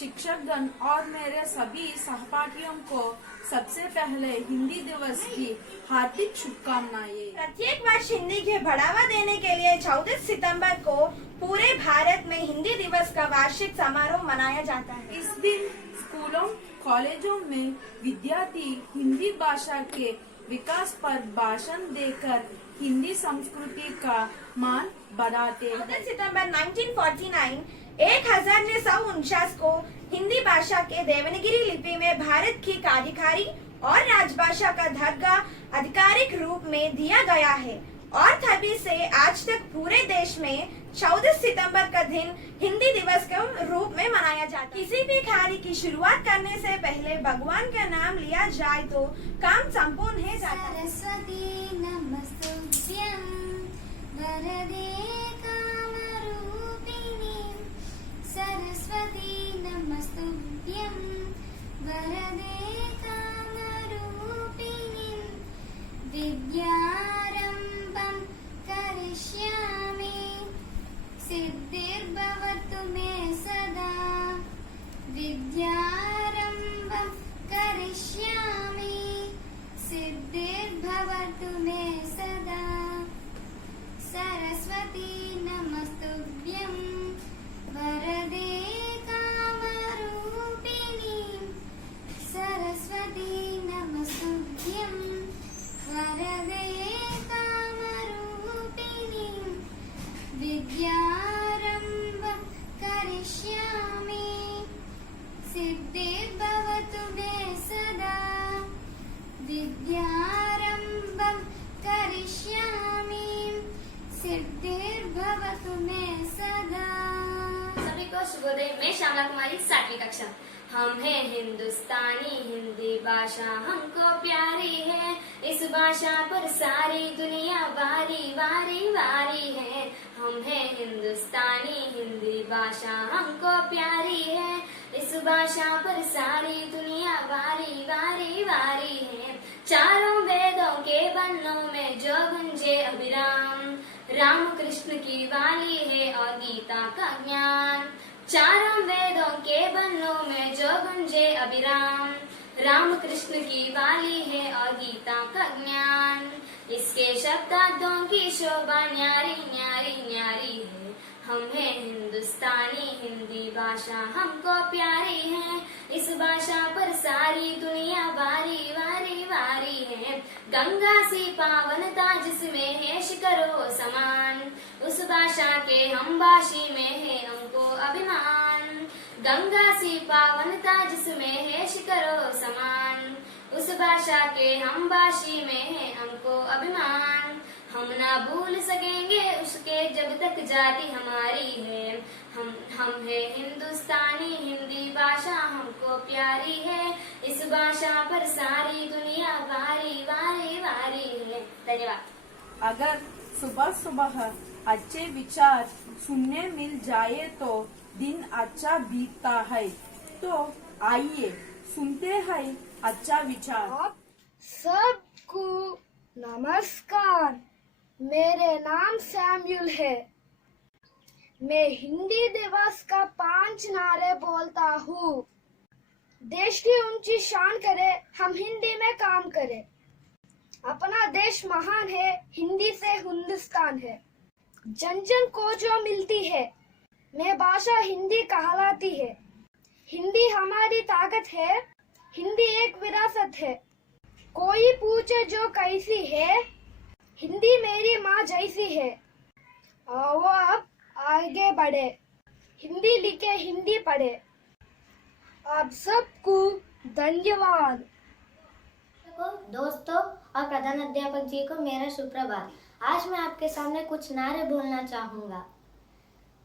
शिक्षकगण और मेरे सभी सहपाठियों को सबसे पहले हिंदी दिवस की हार्दिक शुभकामनाएं। प्रत्येक वर्ष हिंदी के बढ़ावा देने के लिए 14 सितंबर को पूरे भारत में हिंदी दिवस का वार्षिक समारोह मनाया जाता है। इस दिन स्कूलों कॉलेजों में विद्यार्थी हिंदी भाषा के विकास पर भाषण देकर हिंदी संस्कृति का मान बढ़ाते हैं। 14 सितंबर 1949 1949 को हिंदी भाषा के देवनागरी लिपि में भारत की कार्यकारी और राजभाषा का दर्जा आधिकारिक रूप में दिया गया है और तभी से आज तक पूरे देश में 14 सितंबर का दिन हिंदी दिवस के रूप में मनाया जाता है। किसी भी कार्य की शुरुआत करने से पहले भगवान का नाम लिया जाए तो काम संपूर्ण हो जाता है। सरस्वती नमस्तुभ्यं वरदे कामरूपिणी सरस्वती नमस्तुभ्यं वरदे कामरूपिणी विद्यारम्भं करिष्यामि सिद्धिर्भवतु मे सदा विद्यारम्भं करिष्यामि सिद्धिर्भवतु मे सदा सरस्वती नमस्तुभ्यं वरदे कामरूपिणी सरस्वती नमस्तुभ्यं वरदे कामरूपिणी विद्यारम्भं करिष्यामि सिद्धिर्भवतु मे सदा विद्यारम्भं करिष्यामि सिद्धिर्भवतु मे सदा। सभी को शुभोदय। मैं श्यामला कुमारी 7वीं कक्षा। हम हैं हिंदुस्तानी, हिंदी भाषा हमको प्यारी है। इस भाषा पर सारी दुनिया वारी वारी वारी है। हम हैं हिंदुस्तानी, हिंदी भाषा हमको प्यारी है। इस भाषा पर सारी दुनिया वारी वारी वारी है। चारों वेदों के बन्नों में जो गुंजे अभिराम, राम कृष्ण की वाली है और गीता का ज्ञान। चारों वेदों के बन्नों में जो गुंजे अभिराम, राम कृष्ण की वाली है और गीता का ज्ञान। इसके शब्दार्थों की शोभा न्यारी न्यारी न्यारी है। हम हैं हिंदुस्तानी, हिंदी भाषा हमको प्यारी है। इस भाषा पर सारी दुनिया वारी वारी वारी है। गंगा सी पावनता जिसमें है शिखरों समान, उस भाषा के हम भाषी में है हमको अभिमान। गंगा सी पावनता जिसमें है शिखरों समान, उस भाषा के हम भाषी में है हमको अभिमान। हम ना भूल सकेंगे उसके जब तक जाति हमारी है। हम है हिंदुस्तानी, हिंदी भाषा हमको प्यारी है। इस भाषा पर सारी दुनिया वारी वारी वारी है। धन्यवाद। अगर सुबह सुबह अच्छे विचार सुनने मिल जाए तो दिन अच्छा बीतता है। तो आइए सुनते हैं अच्छा विचार। आप सबको नमस्कार। मेरे नाम सैम्यूल है। मैं हिंदी दिवस का 5 नारे बोलता हूँ। देश की ऊंची शान करे, हम हिंदी में काम करें। अपना देश महान है, हिंदी से हिंदुस्तान है। जन जन को जो मिलती है, मैं भाषा हिंदी कहलाती है। हिंदी हमारी ताकत है, हिंदी एक विरासत है। कोई पूछे जो कैसी है, हिंदी मेरी माँ जैसी है। आओ अब आगे बढ़े, हिंदी लिखे हिंदी पढ़े। आप सबको धन्यवाद। दोस्तों और प्रधान अध्यापक जी को मेरा सुप्रभात। आज मैं आपके सामने कुछ नारे बोलना चाहूँगा।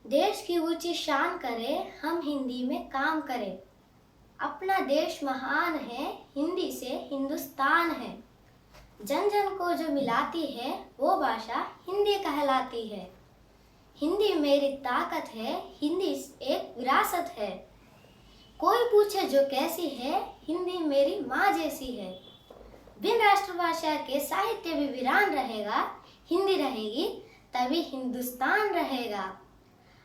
देश की ऊंची शान करें, हम हिंदी में काम करें। अपना देश महान है, हिंदी से हिंदुस्तान है। जन जन को जो मिलाती है वो भाषा हिंदी कहलाती है। हिंदी मेरी ताकत है, हिंदी एक विरासत है। कोई पूछे जो कैसी है, हिंदी मेरी माँ जैसी है। बिन राष्ट्रभाषा के साहित्य भी वीरान रहेगा, हिंदी रहेगी तभी हिंदुस्तान रहेगा।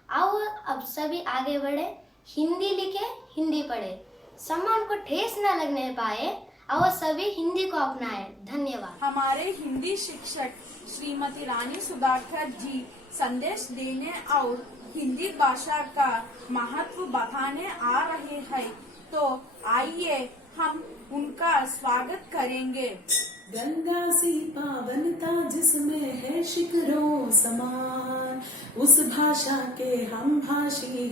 आओ अब सभी आगे बढ़े, हिंदी लिखे, हिंदी पढ़े, सम्मान को ठेस न लगने पाए और सभी हिंदी को अपनाए। धन्यवाद। हमारे हिंदी शिक्षक श्रीमती रानी सुधाकर जी संदेश देने और हिंदी भाषा का महत्व बताने आ रहे हैं, तो आइए हम उनका स्वागत करेंगे। गंगा सी पावनता जिसमें है शिखरों समान, उस भाषा के हम भाषी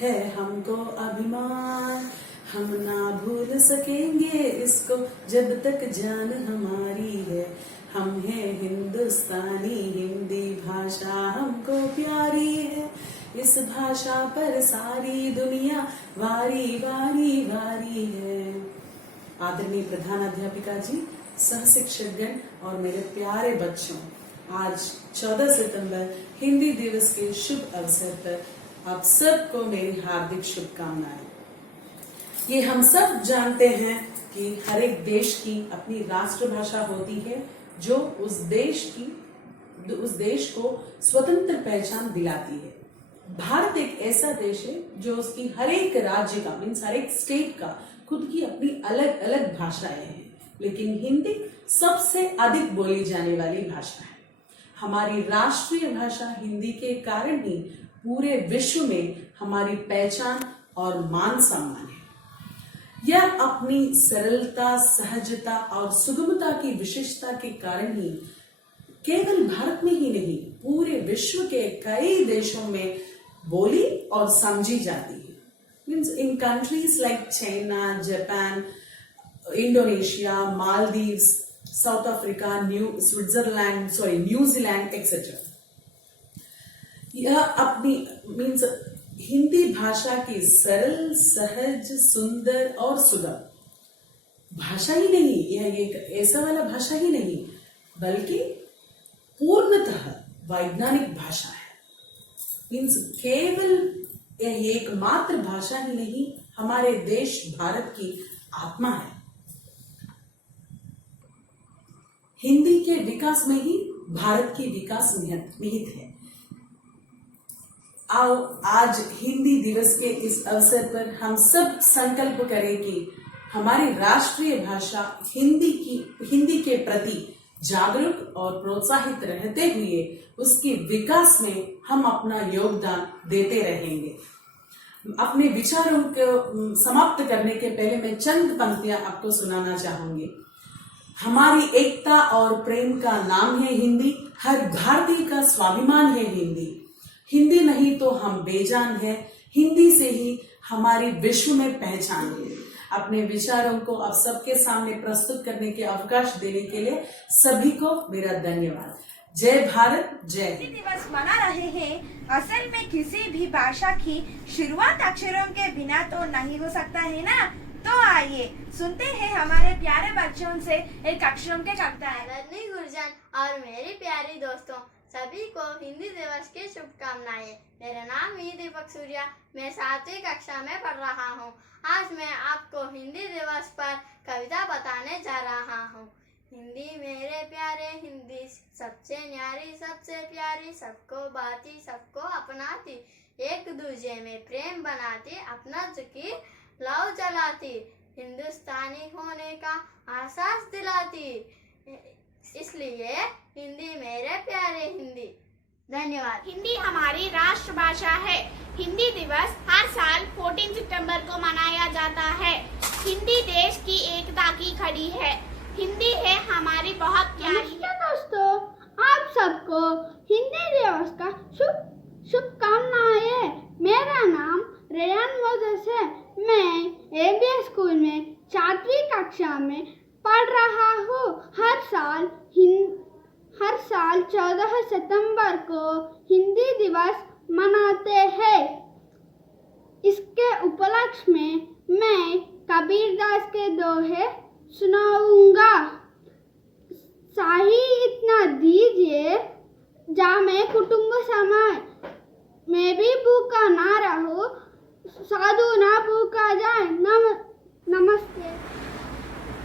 है हमको अभिमान। हम ना भूल सकेंगे इसको जब तक जान हमारी है। हम हैं हिंदुस्तानी, हिंदी भाषा हमको प्यारी है। इस भाषा पर सारी दुनिया वारी वारी वारी है। आदरणीय प्रधान अध्यापिका जी, सह शिक्षकगण और मेरे प्यारे बच्चों, आज 14 सितंबर हिंदी दिवस के शुभ अवसर पर आप सबको मेरी हार्दिक शुभकामनाएं। ये हम सब जानते हैं कि हर एक देश की अपनी राष्ट्रभाषा होती है जो उस देश को स्वतंत्र पहचान दिलाती है। भारत एक ऐसा देश है जो उसकी हर एक राज्य का मीन्स हर एक स्टेट का खुद की अपनी अलग अलग भाषाएं हैं, लेकिन हिंदी सबसे अधिक बोली जाने वाली भाषा है। हमारी राष्ट्रीय भाषा हिंदी के कारण ही पूरे विश्व में हमारी पहचान और मान सम्मान है। यह अपनी सरलता, सहजता और सुगमता की विशेषता के कारण ही केवल भारत में ही नहीं पूरे विश्व के कई देशों में बोली और समझी जाती है। Means in countries like China, Japan, Indonesia, Maldives, south Africa, New Zealand etcetera. यह अपनी मीन्स हिंदी भाषा की सरल, सहज, सुंदर और सुगम भाषा ही नहीं, यह एक ऐसा वाला भाषा ही नहीं बल्कि पूर्णतः वैज्ञानिक भाषा है। मीन्स केवल यह एकमात्र भाषा ही नहीं, हमारे देश भारत की आत्मा है। हिंदी के विकास में ही भारत की विकास निहित है। आओ आज हिंदी दिवस के इस अवसर पर हम सब संकल्प करें कि हमारी राष्ट्रीय भाषा हिंदी के प्रति जागरूक और प्रोत्साहित रहते हुए उसके विकास में हम अपना योगदान देते रहेंगे। अपने विचारों को समाप्त करने के पहले मैं चंद पंक्तियां आपको सुनाना चाहूंगी। हमारी एकता और प्रेम का नाम है हिंदी, हर भारतीय का स्वाभिमान है हिंदी। हिंदी नहीं तो हम बेजान हैं, हिंदी से ही हमारी विश्व में पहचान है। अपने विचारों को आप सबके सामने प्रस्तुत करने के अवकाश देने के लिए सभी को मेरा धन्यवाद। जय भारत, जय हिंद। हिंदी दिवस मना रहे हैं। असल में किसी भी भाषा की शुरुआत अक्षरों के बिना तो नहीं हो सकता है ना। तो आइए सुनते हैं हमारे प्यारे बच्चों से एक अक्षरों के कविताएं। आदरणीय गुरुजन और मेरी प्यारी दोस्तों, सभी को हिंदी दिवस की शुभकामनाएं। मेरा नाम है दीपक सूर्या, मैं 7वीं कक्षा में पढ़ रहा हूँ। आज मैं आपको हिंदी दिवस पर कविता बताने जा रहा हूँ। हिंदी मेरे प्यारे, हिंदी सबसे न्यारी, सबसे प्यारी, सबको बाती, सबको अपनाती, एक दूजे में प्रेम बनाती, अपना की लव जलाती, हिंदुस्तानी होने का एहसास दिलाती, इसलिए हिंदी मेरे प्यारे हिंदी। धन्यवाद। हिंदी हमारी राष्ट्रभाषा है। हिंदी दिवस हर साल 14 सितंबर को मनाया जाता है। हिंदी देश की एकता की खड़ी है। हिंदी है हमारी बहुत प्यारी। नमस्कार दोस्तों, आप सबको हिंदी दिवस का शुभकामनाएं। मेरा नाम रेयान मोजेस है। मैं एबीएस स्कूल में 4वीं कक्षा में पढ़ रहा हूँ। हर साल 14 सितंबर को हिंदी दिवस मनाते हैं। इसके उपलक्ष्य में मैं कबीरदास के दोहे सुनाऊंगा। साही इतना दीजिए जामे कुटुंब समाए, मैं भी भूखा ना रहूं, साधु ना भूखा जाए। नमस्ते।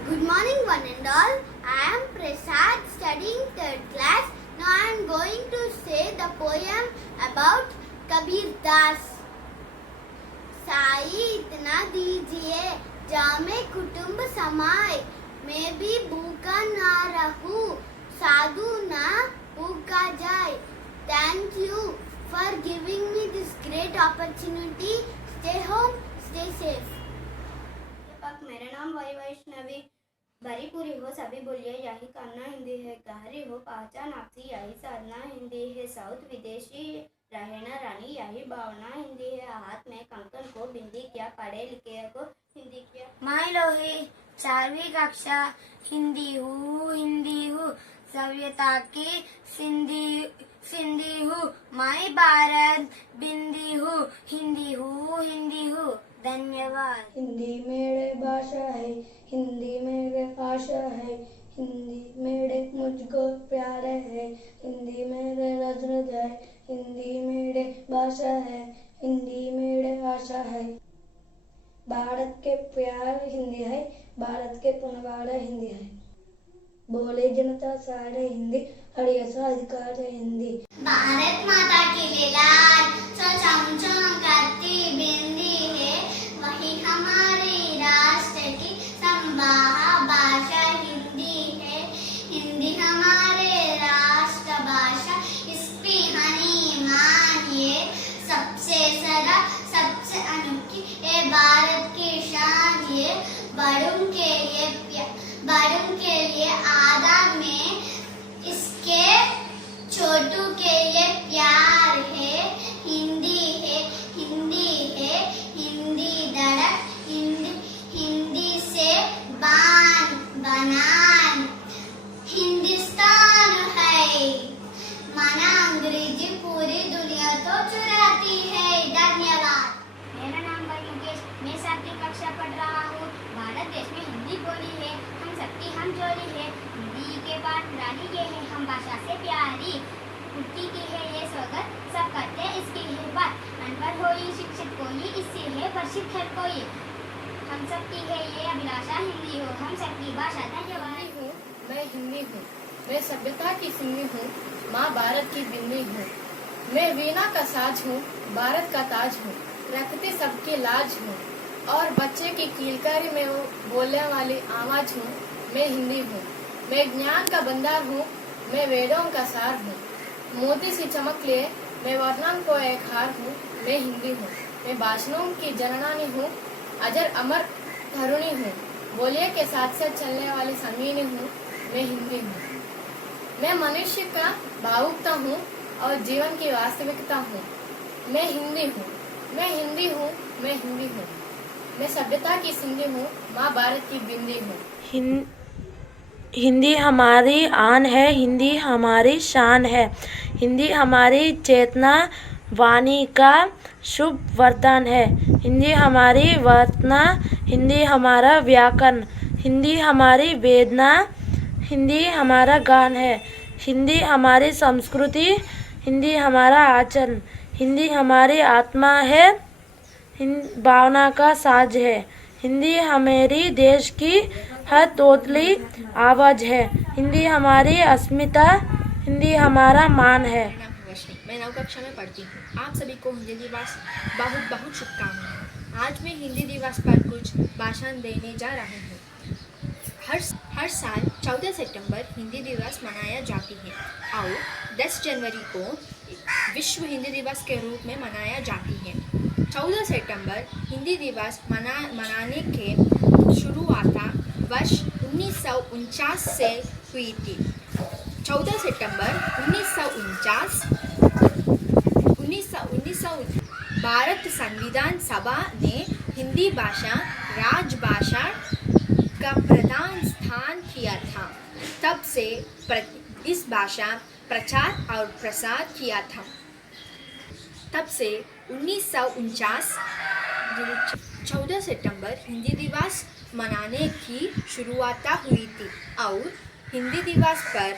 Good morning one and all. I am Prasad, studying 3rd class. Now I am going to say the poem about Kabir Das. Sai इतना दीजिए जामे कुटुंब समाए, मैं भी भूखा ना रहूं, साधु ना भूखा जाए। Thank you for giving me this great opportunity. Stay home, stay safe. मेरा नाम वैष्णवी भरीपुरी हो, सभी बोलिए यही करना हिंदी है, गहरी हो पहचान आपसी यही साधना हिंदी है, साउथ विदेशी रहे न रानी यही भावना हिंदी है, हाथ में कंकन को बिंदी किया, पढ़े लिखे को हिंदी किया। माई लोही 4वीं कक्षा हिंदी हूँ सभ्यता की सिंधी हूँ, माई भारत बिंदी हूँ, हिंदी हूँ। धन्यवाद। हिंदी मेरे भाषा है, हिंदी मेरे आशा है, हिंदी मेरे मुझको प्यार है, हिंदी मेरे रज है, हिंदी मेरे भाषा है, हिंदी मेरे आशा है। भारत के प्यार हिंदी है, भारत के पुनवार हिंदी है, बोले जनता सारे हिंदी, हरियसा अधिकार है हिंदी। भारत माता की लाल चमचम करती बिंदी है, वही हमारी राष्ट्र की संवाह भाषा हिंदी है, हिंदी हमारे राष्ट्र भाषा, इस पे हनी मानिए सबसे सरल सबसे अनोखी ये भारत की शान, ये बड़ों के लिए आदर में इसके छोटू के लिए प्यार है, हिंदी है हिंदी धड़क, हिंदी से बनान हिंदुस्तान है, माना अंग्रेजी पूरी दुनिया तो चुराती है। धन्यवाद। मेरा नाम योगेश, मैं 7वीं कक्षा पढ़ रहा हूँ। भारत देश में हिंदी बोली है, हम सबकी हम जोड़ी है, हिंदी के बाद रानी ये है, हम भाषा से प्यारी, उठती की है ये स्वागत, सब करते इसकी है बात, अनपढ़ कोई शिक्षित कोई, इससे है प्रशिक्षित कोई, हम सबकी है ये अभिलाषा, हिंदी हो हम सबकी भाषा। धन्यवाद। मैं हिंदी हूँ, मैं सभ्यता की सिंधी हूँ, माँ भारत की बिंदी हूँ, मैं वीणा का साज हूँ, भारत का ताज हूँ, रखते सबकी लाज हूँ, और बच्चे की किलकारी में वो बोलने वाली आवाज हूँ, मैं हिंदी हूँ, मैं ज्ञान का भंडार हूँ, मैं वेदों का सार हूँ, मोती सी चमक लिए मैं वर्णन को एक हार हूँ, मैं हिंदी हूँ, मैं भाषणों की जननानी हूँ, अजर अमर तरुणी हूँ, बोलिए के साथ साथ चलने वाली संगीनी हूँ, मैं हिंदी हूँ, मैं मनुष्य का भावुकता हूँ और जीवन की वास्तविकता हूँ, मैं हिंदी हूँ, मैं हिंदी हूँ, मैं हिंदी हूँ, मैं सभ्यता की सिंधी हूँ, माँ भारत की बिंदी हूँ। हिंदी हमारी आन है, हिंदी हमारी शान है, हिंदी हमारी चेतना वाणी का शुभ वरदान है, हिंदी हमारी वर्तना, हिंदी हमारा व्याकरण, हिंदी हमारी वेदना, हिंदी हमारा गान है, हिंदी हमारी संस्कृति, हिंदी हमारा आचरण, हिंदी हमारी आत्मा है, भावना का साज है, हिंदी हमारी देश की हर तोतली आवाज है, हिंदी हमारी अस्मिता, हिंदी हमारा मान है। मैं 9 कक्षा में पढ़ती हूँ। आप सभी को हिंदी दिवस बहुत बहुत शुभकामनाएं। आज मैं हिंदी दिवस पर कुछ भाषण देने जा रही हूँ। हर साल 14 सितंबर हिंदी दिवस मनाया जाती है और 10 जनवरी को विश्व हिंदी दिवस के रूप में मनाया जाती है। 14 सितंबर हिंदी दिवस मनाने के शुरुआत वर्ष 1949 से हुई थी। 14 सितंबर 1949 भारत संविधान सभा ने हिंदी भाषा राजभाषा का प्रधान स्थान किया था। तब से इस भाषा प्रचार और प्रसार किया था। तब से 1949 14 सितंबर हिंदी दिवस मनाने की शुरुआत हुई थी और हिंदी दिवस पर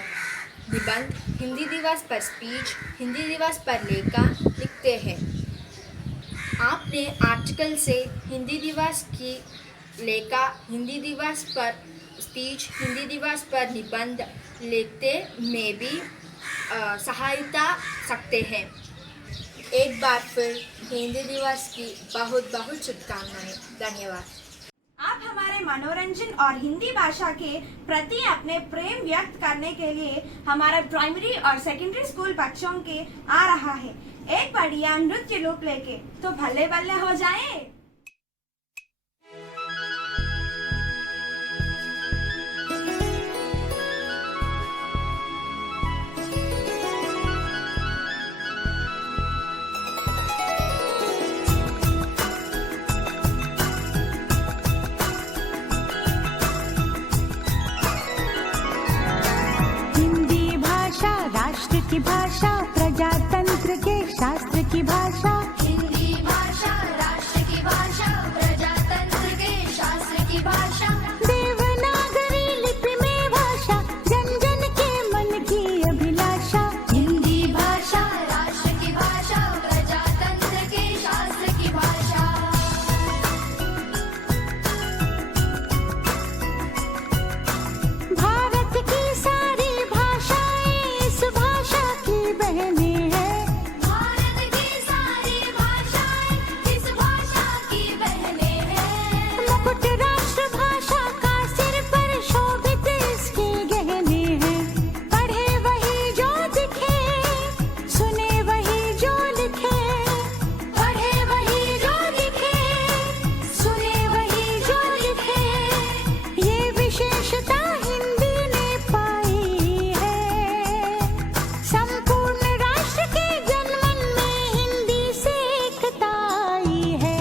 निबंध, हिंदी दिवस पर स्पीच, हिंदी दिवस पर लेखा लिखते हैं। आपने आर्टिकल से हिंदी दिवस की लेखा, हिंदी दिवस पर स्पीच, हिंदी दिवस पर निबंध लिखते में भी सहायता सकते हैं। एक बार फिर हिंदी दिवस की बहुत बहुत शुभकामनाएं। धन्यवाद। आप हमारे मनोरंजन और हिंदी भाषा के प्रति अपने प्रेम व्यक्त करने के लिए हमारे प्राइमरी और सेकेंडरी स्कूल बच्चों के आ रहा है एक बढ़िया नृत्य रूप लेके, तो भले भले हो जाए। हिंदी भाषा राष्ट्र की भाषा, प्रजातंत्र के शास्त्र की भाषा। हिंदी भाषा राष्ट्र की भाषा, प्रजातंत्र के शास्त्र की भाषा। देवनागरी लिपि में भाषा, जन जन के मन की अभिलाषा। हिंदी भाषा राष्ट्र की भाषा, प्रजातंत्र के शास्त्र की भाषा। भारत की सारी भाषाएं इस भाषा की बहनें हैं। भारत की सारी भाषाएं इस भाषा की बहनें हैं। मुकुट राष्ट्र भाषा का सिर पर शोभित इसके गहने हैं। पढ़े वही जो दिखे, सुने वही जो लिखे। पढ़े वही जो दिखे, सुने वही जो लिखे। ये विशेषता हिंदी ने पाई है। संपूर्ण राष्ट्र के जनमन में हिंदी से एकता आई है।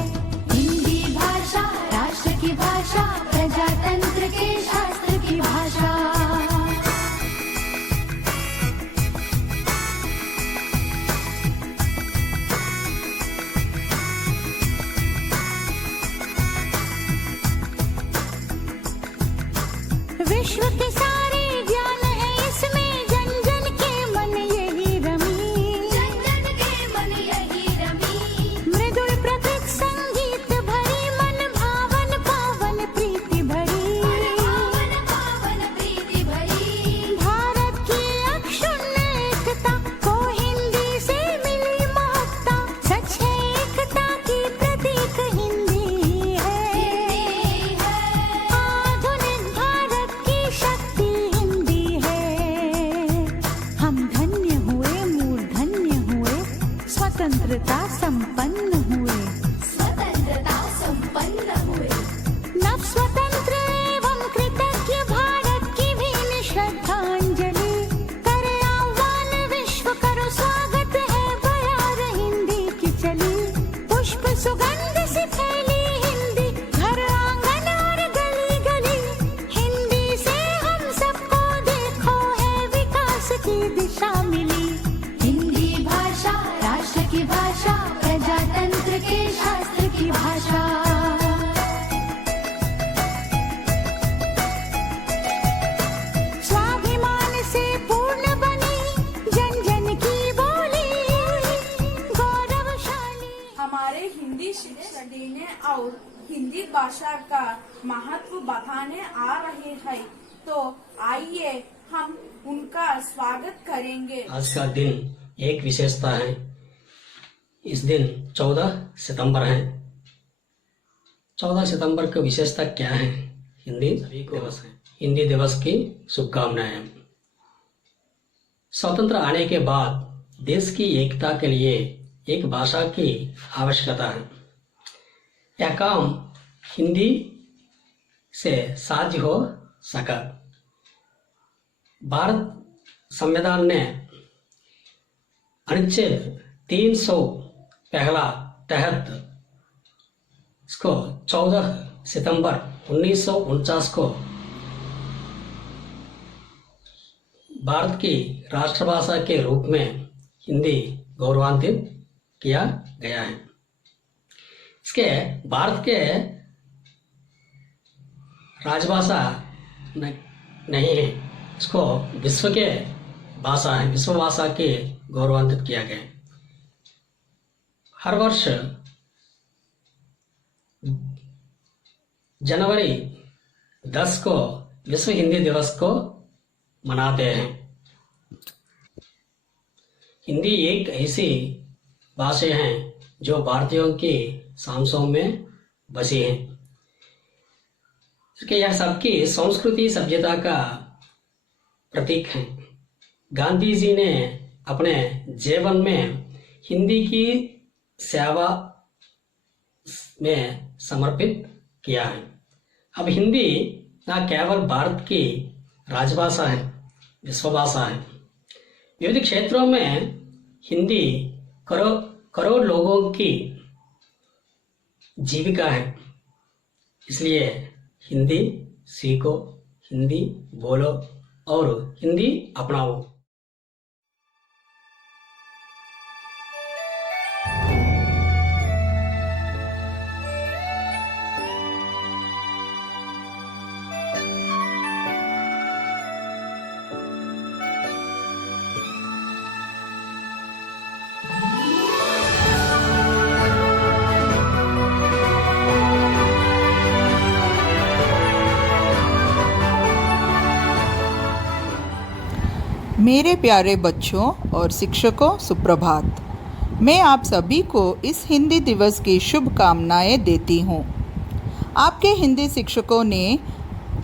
हिंदी भाषा राष्ट्र की भाषा, प्रजातंत्र के शास्त्र की भाषा। विश्व के सारे ज्ञान है इसमें, जन जन के मन यही रमी। जन जन के मन यही रमी। मृदुल प्रकृत संगीत भरी, मन भावन पावन प्रीति भरी। पावन पावन प्रीति भरी। भारत की अक्षुण्ण एकता को हिंदी से मिली महत्ता। सच है एकता की प्रतीक हिंदी है। आधुनिक भारत की शक्ति हिंदी है। हम धन्य हुए, मूर्धन्य हुए, स्वतंत्रता संपन्न हुए। स्वतंत्रता संपन्न हुए। नव स्वतंत्र एवं कृतज्ञ भारत की भी श्रद्धांजलि। करे आह्वान विश्व, करो स्वागत है बयार हिंदी की चली। पुष्प सुगंध से फैली हिंदी, घर आंगन और गली गली। हिंदी से हम सबको देखो है विकास की दिशा मिली। हिंदी भाषा राष्ट्र की भाषा, प्रजातंत्र के शास्त्र की भाषा। स्वाभिमान से पूर्ण बनी, जन जन की बोली गौरवशाली। हमारे हिंदी शिक्षक देने और हिंदी भाषा का महत्व बताने आ रहे हैं, तो आइए हम उनका स्वागत करेंगे। आज का दिन एक विशेषता है। इस दिन 14 सितंबर है। 14 सितंबर की विशेषता क्या है? हिंदी दिवस है। हिंदी दिवस की शुभकामनाएं। स्वतंत्र आने के बाद देश की एकता के लिए एक भाषा की आवश्यकता है। यह काम हिंदी से साध्य हो सका। भारत संविधान ने अनुच्छेद 300 पहला तहत इसको 14 सितंबर 1949 को भारत की राष्ट्रभाषा के रूप में हिंदी गौरवान्वित किया गया है। इसके भारत के राजभाषा नहीं है, इसको विश्व के भाषा है, विश्व भाषा के गौरवान्वित किया गया है। हर वर्ष जनवरी 10 को विश्व हिंदी दिवस को मनाते हैं। हिंदी एक ऐसी भाषाएं हैं जो भारतीयों की सांसों में बसी हैं। इसके यह सबकी संस्कृति सभ्यता का प्रतीक है। गांधी जी ने अपने जीवन में हिंदी की सेवा में समर्पित किया है। अब हिंदी न केवल भारत की राजभाषा है, विश्वभाषा है। विविध क्षेत्रों में हिंदी करोड़ लोगों की जीविका है। इसलिए हिंदी सीखो, हिंदी बोलो और हिंदी अपनाओ। मेरे प्यारे बच्चों और शिक्षकों, सुप्रभात। मैं आप सभी को इस हिंदी दिवस की शुभकामनाएं देती हूँ। आपके हिंदी शिक्षकों ने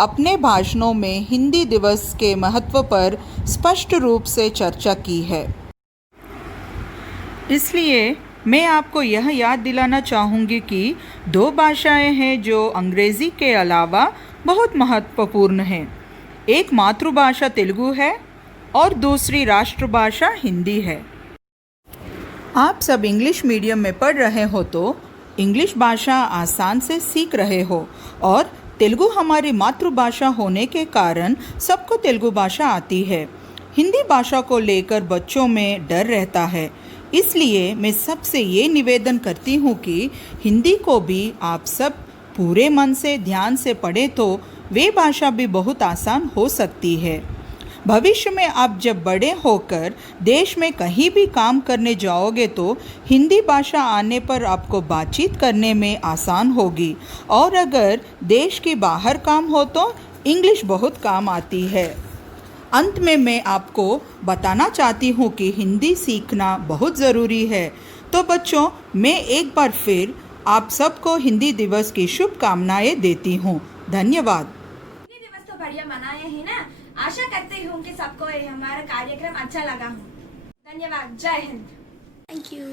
अपने भाषणों में हिंदी दिवस के महत्व पर स्पष्ट रूप से चर्चा की है। इसलिए मैं आपको यह याद दिलाना चाहूँगी कि 2 भाषाएं हैं जो अंग्रेज़ी के अलावा बहुत महत्वपूर्ण हैं। एक मातृभाषा तेलुगु है और दूसरी राष्ट्रभाषा हिंदी है। आप सब इंग्लिश मीडियम में पढ़ रहे हो तो इंग्लिश भाषा आसान से सीख रहे हो, और तेलुगु हमारी मातृभाषा होने के कारण सबको तेलुगु भाषा आती है। हिंदी भाषा को लेकर बच्चों में डर रहता है, इसलिए मैं सबसे ये निवेदन करती हूँ कि हिंदी को भी आप सब पूरे मन से ध्यान से पढ़ें तो वे भाषा भी बहुत आसान हो सकती है। भविष्य में आप जब बड़े होकर देश में कहीं भी काम करने जाओगे तो हिंदी भाषा आने पर आपको बातचीत करने में आसान होगी, और अगर देश के बाहर काम हो तो इंग्लिश बहुत काम आती है। अंत में मैं आपको बताना चाहती हूँ कि हिंदी सीखना बहुत ज़रूरी है। तो बच्चों, मैं एक बार फिर आप सबको हिंदी दिवस की शुभकामनाएं देती हूँ। धन्यवाद। हिंदी दिवस तो बढ़िया मनाए ही ना। आशा करती हूँ कि सबको ये हमारा कार्यक्रम अच्छा लगा हो। धन्यवाद। जय हिंद। Thank you.